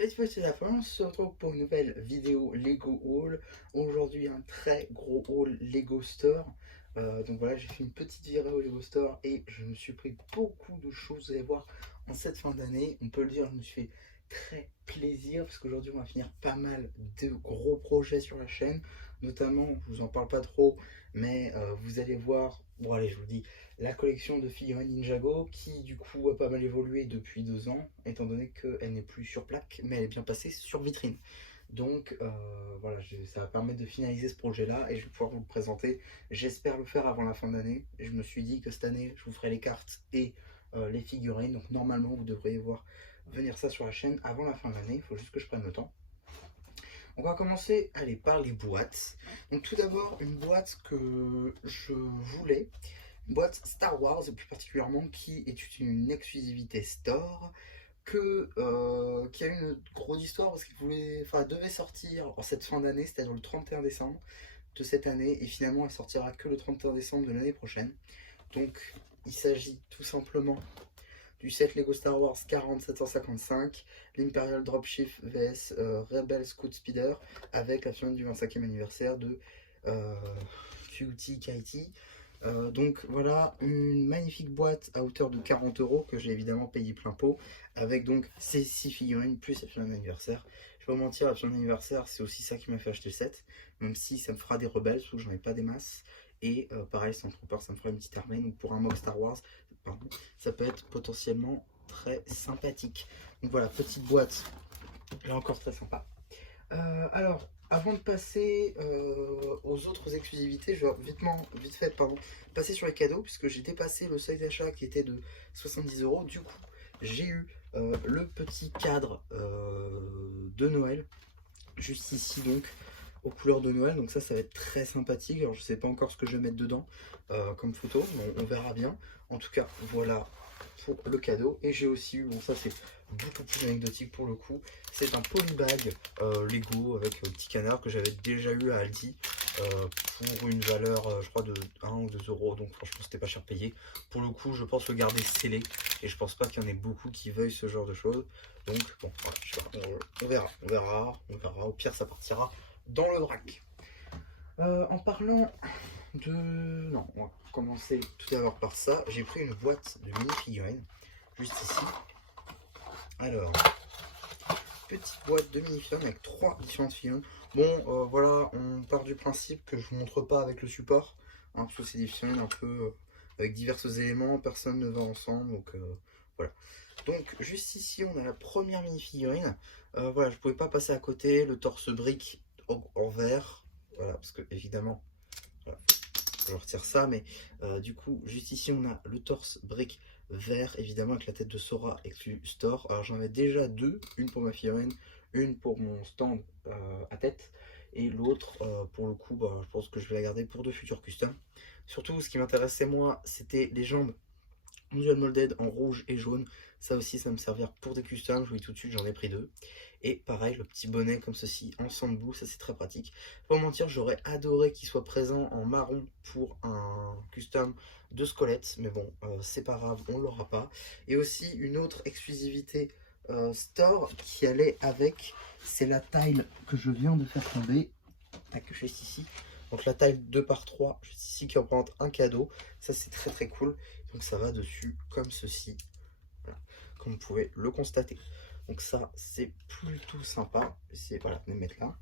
Cette fois c'est la fin, on se retrouve pour une nouvelle vidéo Lego Haul. Aujourd'hui un très gros haul Lego Store. Donc voilà, j'ai fait une petite virée au Lego Store et je me suis pris beaucoup de choses, vous allez voir, en cette fin d'année. On peut le dire, je me suis fait très plaisir parce qu'aujourd'hui on va finir pas mal de gros projets sur la chaîne. Notamment, je vous en parle pas trop, mais vous allez voir, bon allez je vous le dis, la collection de figurines Ninjago qui du coup a pas mal évolué depuis 2 ans, étant donné qu'elle n'est plus sur plaque, mais elle est bien passée sur vitrine. Donc voilà, ça va permettre de finaliser ce projet-là et je vais pouvoir vous le présenter. J'espère le faire avant la fin d'année. Je me suis dit que cette année, je vous ferai les cartes et les figurines. Donc normalement, vous devriez voir venir ça sur la chaîne avant la fin de l'année. Il faut juste que je prenne le temps. On va commencer, allez, par les boîtes. Donc tout d'abord, une boîte que je voulais, boîte Star Wars, et plus particulièrement qui est une exclusivité store, qui a une grosse histoire parce enfin, devait sortir en cette fin d'année, c'est-à-dire le 31 décembre de cette année, et finalement elle sortira que le 31 décembre de l'année prochaine. Donc il s'agit tout simplement du set Lego Star Wars 4755, l'Imperial Dropship vs Rebel Scout Speeder, avec la finale du 25e anniversaire de QT Kaiti. Donc voilà, une magnifique boîte à hauteur de 40 € que j'ai évidemment payé plein pot, avec donc ces 6 figurines plus la finale d'anniversaire. Je vais pas mentir, la finale d'anniversaire c'est aussi ça qui m'a fait acheter le set, même si ça me fera des rebelles, parce que j'en ai pas des masses. Et pareil, Stormtrooper, ça me fera une petite armée, donc pour un mock Star Wars, pardon, ça peut être potentiellement très sympathique. Donc voilà, petite boîte, là encore très sympa. Alors, avant de passer aux autres exclusivités, je vais vite fait passer sur les cadeaux, puisque j'ai dépassé le seuil d'achat qui était de 70 €. Du coup, j'ai eu le petit cadre de Noël, juste ici donc, aux couleurs de Noël. Donc ça va être très sympathique. Alors je sais pas encore ce que je vais mettre dedans comme photo, mais on verra bien. En tout cas, voilà pour le cadeau. Et j'ai aussi eu, bon ça c'est beaucoup plus anecdotique pour le coup, c'est un polybag Lego avec un petit canard que j'avais déjà eu à Aldi pour une valeur je crois de 1 ou 2 €, donc franchement c'était pas cher payé. Pour le coup je pense le garder scellé et je pense pas qu'il y en ait beaucoup qui veuillent ce genre de choses. Donc bon, voilà, je sais pas, on verra, au pire ça partira dans le vrac. En parlant de... Non, on va commencer tout d'abord par ça. J'ai pris une boîte de mini-figurines, juste ici. Alors, petite boîte de mini-figurines avec 3 différentes figurines. Bon, voilà, on part du principe que je vous montre pas avec le support, hein, parce que c'est des figurines un peu avec divers éléments, personne ne va ensemble, donc voilà. Donc, juste ici, on a la première mini-figurine. Voilà, je pouvais pas passer à côté, le torse brique en vert, voilà, parce que évidemment, voilà, je retire ça, mais du coup, juste ici, on a le torse brique vert, évidemment, avec la tête de Sora exclu Store. Alors, j'en avais déjà deux, une pour ma figurine, une pour mon stand à tête, et l'autre, pour le coup, bah, je pense que je vais la garder pour de futurs customs. Surtout, ce qui m'intéressait, moi, c'était les jambes dual molded en rouge et jaune. Ça aussi, ça va me servir pour des customs. Je vous dis tout de suite, j'en ai pris deux. Et pareil, le petit bonnet comme ceci en sandblue, ça c'est très pratique. Pour mentir, j'aurais adoré qu'il soit présent en marron pour un custom de squelette, mais bon, c'est pas grave, on l'aura pas. Et aussi une autre exclusivité store qui allait avec, c'est la taille que je viens de faire tomber, que juste ici. Donc la taille 2x3 juste ici qui représente un cadeau. Ça c'est très très cool. Donc ça va dessus comme ceci. Voilà, comme vous pouvez le constater. Donc ça c'est plutôt sympa. C'est voilà, de mettre là.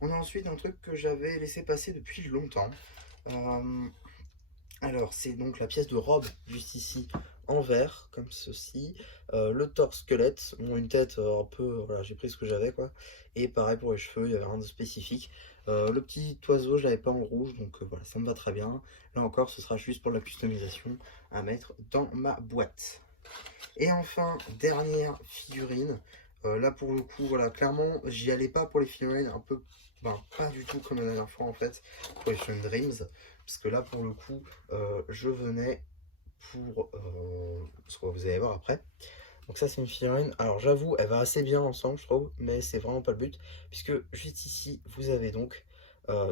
On a ensuite un truc que j'avais laissé passer depuis longtemps. Alors c'est donc la pièce de robe juste ici en vert comme ceci, le torse squelette, bon, une tête un peu, voilà, j'ai pris ce que j'avais quoi, et pareil pour les cheveux, il y avait rien de spécifique. Le petit oiseau je l'avais pas en rouge, donc voilà, ça me va très bien. Là encore ce sera juste pour la customisation à mettre dans ma boîte. Et enfin, dernière figurine. Là pour le coup, voilà, clairement, j'y allais pas pour les figurines un peu, ben, pas du tout comme la dernière fois en fait, pour les figurines Dreams. Parce que là pour le coup, je venais pour ce que vous allez voir après. Donc ça c'est une figurine, alors j'avoue, elle va assez bien ensemble je trouve, mais c'est vraiment pas le but. Puisque juste ici, vous avez donc,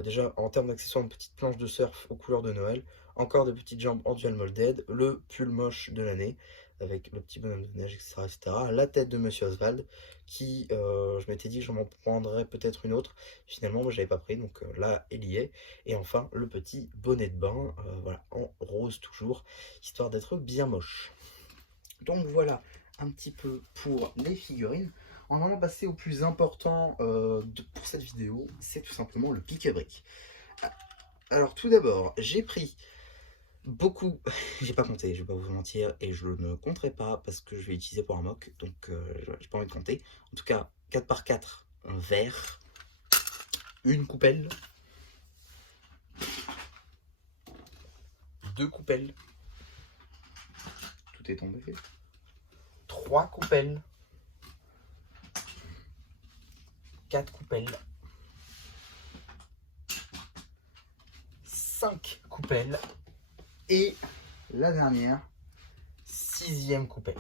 déjà en termes d'accessoires, une petite planche de surf aux couleurs de Noël. Encore de petites jambes en dual molded, le pull moche de l'année. avec le petit bonhomme de neige, etc., etc. La tête de Monsieur Oswald, qui, je m'étais dit que je m'en prendrais peut-être une autre. Finalement, moi, je l'avais pas pris, donc là, elle y est. Et enfin, le petit bonnet de bain, voilà, en rose toujours, histoire d'être bien moche. Donc voilà un petit peu pour les figurines. On va passer au plus important pour cette vidéo, c'est tout simplement le pique-brique. Alors tout d'abord, j'ai pris beaucoup, j'ai pas compté, je vais pas vous mentir, et je ne compterai pas parce que je vais l'utiliser pour un mock, donc j'ai pas envie de compter. En tout cas, 4 par 4, un verre, une coupelle, deux coupelles, tout est tombé, trois coupelles, 4 coupelles, 5 coupelles, et la dernière, 6e coupelle.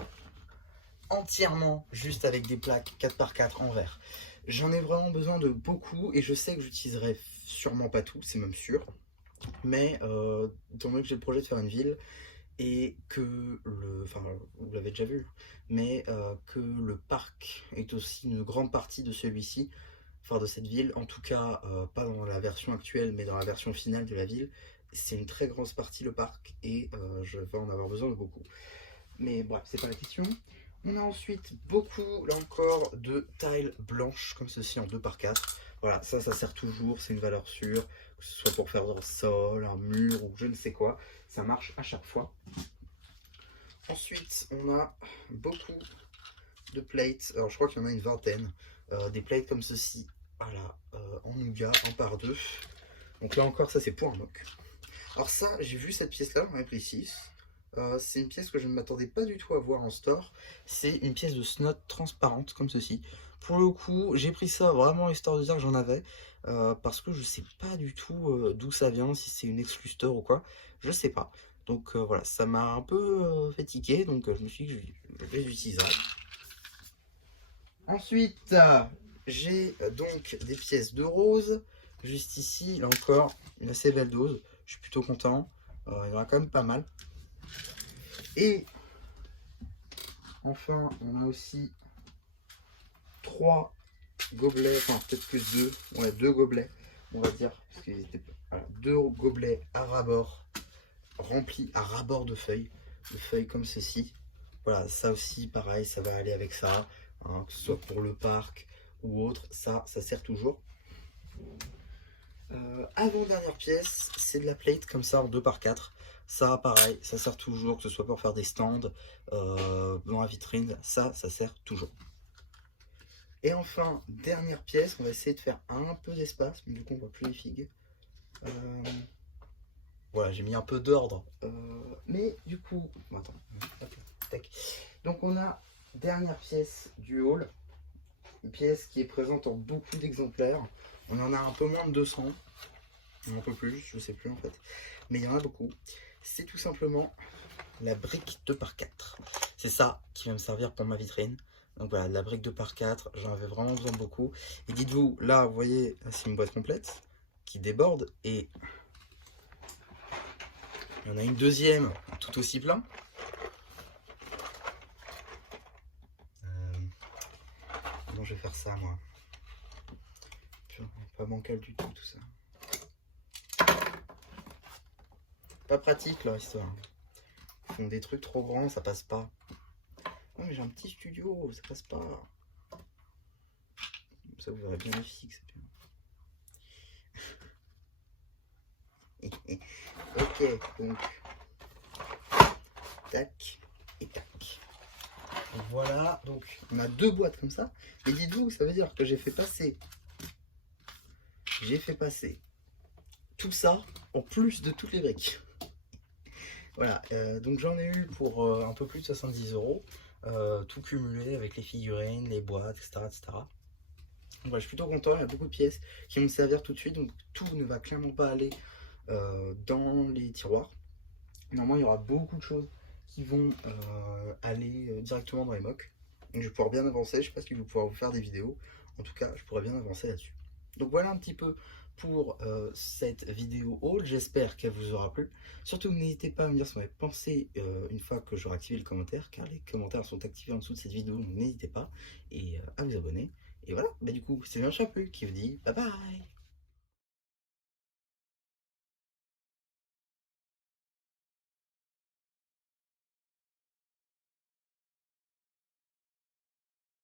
Entièrement juste avec des plaques 4 par 4 en verre. J'en ai vraiment besoin de beaucoup et je sais que j'utiliserai sûrement pas tout, c'est même sûr. Mais étant donné que j'ai le projet de faire une ville et que enfin vous l'avez déjà vu, mais que le parc est aussi une grande partie de celui-ci, enfin de cette ville, en tout cas pas dans la version actuelle mais dans la version finale de la ville, c'est une très grosse partie le parc et je vais en avoir besoin de beaucoup. Mais bref, c'est pas la question. On a ensuite beaucoup, là encore, de tiles blanches, comme ceci en 2 par 4. Voilà, ça sert toujours, c'est une valeur sûre, que ce soit pour faire un sol, un mur ou je ne sais quoi, ça marche à chaque fois. Ensuite, on a beaucoup de plates, alors je crois qu'il y en a une vingtaine, des plates comme ceci, voilà, en nougat, 1 par 2. Donc là encore, ça c'est pour un mock. Alors ça, j'ai vu cette pièce-là, j'en ai pris 6. C'est une pièce que je ne m'attendais pas du tout à voir en store. C'est une pièce de snot transparente comme ceci. Pour le coup, j'ai pris ça vraiment histoire de dire que j'en avais. Parce que je sais pas du tout d'où ça vient, si c'est une exclu store ou quoi. Je sais pas. Donc voilà, ça m'a un peu fait tiquer. Donc je me suis dit que je les utiliserai. Ensuite, j'ai donc des pièces de rose. Juste ici, là encore, une assez belle dose. Je suis plutôt content. Il y en a quand même pas mal. Et enfin, on a aussi 3 gobelets, enfin peut-être plus 2, ouais 2 gobelets, on va dire, parce qu'ils étaient, voilà, 2 gobelets à ras-bord, remplis à ras-bord de feuilles comme ceci. Voilà, ça aussi, pareil, ça va aller avec ça, hein, que ce soit pour le parc ou autre, ça sert toujours. Avant-dernière pièce, c'est de la plate comme ça en 2 par 4. Ça, pareil, ça sert toujours, que ce soit pour faire des stands, dans la vitrine, ça sert toujours. Et enfin, dernière pièce, on va essayer de faire un peu d'espace, mais du coup on voit plus les figues. Voilà, j'ai mis un peu d'ordre. Mais du coup, attends, tac. Donc on a dernière pièce du hall, une pièce qui est présente en beaucoup d'exemplaires. On en a un peu moins de 200, un peu plus, je sais plus en fait, mais il y en a beaucoup. C'est tout simplement la brique 2 par 4. C'est ça qui va me servir pour ma vitrine. Donc voilà, la brique 2 par 4, j'en avais vraiment besoin de beaucoup. Et dites-vous, là, vous voyez, c'est une boîte complète qui déborde. Et il y en a une deuxième, tout aussi plein. Comment je vais faire ça, moi? Pas bancal du tout ça. Pas pratique, leur histoire. Ils font des trucs trop grands, ça passe pas. Oh, mais j'ai un petit studio, ça passe pas. Ça, vous verrez bien les fixes. Ok, donc tac et tac. Voilà, donc on a 2 boîtes comme ça. Et dites-vous, ça veut dire que j'ai fait passer tout ça en plus de toutes les briques. Voilà, donc j'en ai eu pour un peu plus de 70 €, tout cumulé avec les figurines, les boîtes, etc. etc. Donc, voilà, je suis plutôt content, il y a beaucoup de pièces qui vont me servir tout de suite, donc tout ne va clairement pas aller dans les tiroirs. Normalement, il y aura beaucoup de choses qui vont aller directement dans les mocks. Donc je vais pouvoir bien avancer, je ne sais pas si je vais pouvoir vous faire des vidéos. En tout cas, je pourrais bien avancer là-dessus. Donc voilà un petit peu pour cette vidéo haul. J'espère qu'elle vous aura plu. Surtout, n'hésitez pas à me dire ce que vous avez pensé une fois que j'aurai activé le commentaire, car les commentaires sont activés en dessous de cette vidéo, donc n'hésitez pas et à vous abonner. Et voilà, bah du coup, c'est bien Chapeau qui vous dit bye bye.